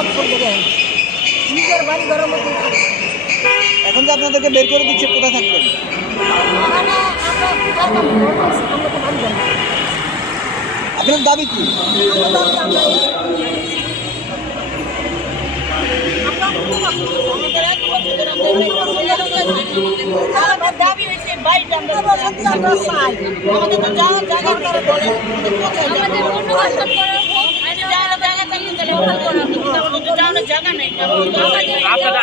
বছর ধরে নিজের বাড়ি ঘরের মধ্যে থাকছি। এখন যে আপনাদেরকে বের করে দিচ্ছে, কোথায় থাকবেন? ওখানে আমরা আমরা তো মানব না। আপনার দাবি কি? আমার দাবি হয়েছে বাড়িটা আমরা চাই। আমাদের তো যাওয়ার জায়গা তারা বলে কোথায় যাবো?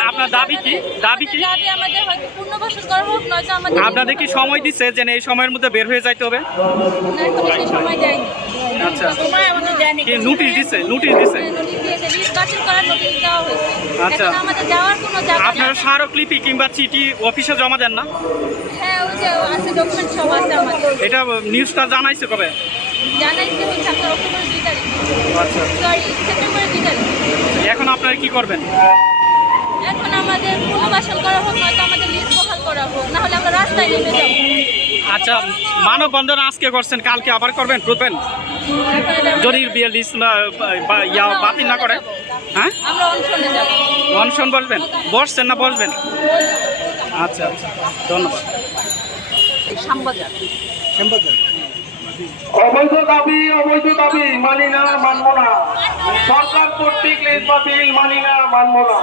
আপনার দাবি কি? দাবি কি? দাবি আমাদের হয়তো পুনর্বাসন করা হোক, নয়তো আমাদের আপনাদের কি সময় দিচ্ছে যে এই সময়ের মধ্যে বের হয়ে যাইতে হবে? এখনো সেই সময় দেয়নি। আচ্ছা, কি নোটিশ দিছে? নোটিশ দিছে? নোটিশ দিয়েছে, লিস্ট বাতিল করার নোটিশ দেওয়া হয়েছে। আচ্ছা। এখন আমাদের যাওয়ার কোনো জায়গা আপনারা নেই। স্মারকলিপি কিংবা চিঠি অফিসে জমা দেন না? হ্যাঁ, ওই যে আছে, ডকুমেন্ট সব আছে আমাদের। এটা নিউজটা জানাইছে কবে? জানাইছে হচ্ছে আপনার অক্টোবর 2 তারিখ, আচ্ছা, সরি সেপ্টেম্বরের 2 তারিখ। এখন আপনারা কি করবেন? এখন আমাদের পুনর্বাসন করা হোক, নয়তো আমাদের লিস্ট বহাল করা হোক, না হলে আমরা রাস্তায় নেমে যাবো। আচ্ছা, মানববন্ধন আজকে করছেন, কালকে আবার করবেন? এখন এটা আমরা- যদি লিস্ট বাতিল না করে? হ্যাঁ, আমরা অনশনে যাবো। অনশন বসবেন? বসছেন না বসবেন? আচ্ছা আচ্ছা, ধন্যবাদ। শ্যামবাজার শ্যামবাজার। অবৈধ দাবি মানি না, মানব না। সরকার কর্তৃক লিস্ট বাতিল মানি না, মানব না।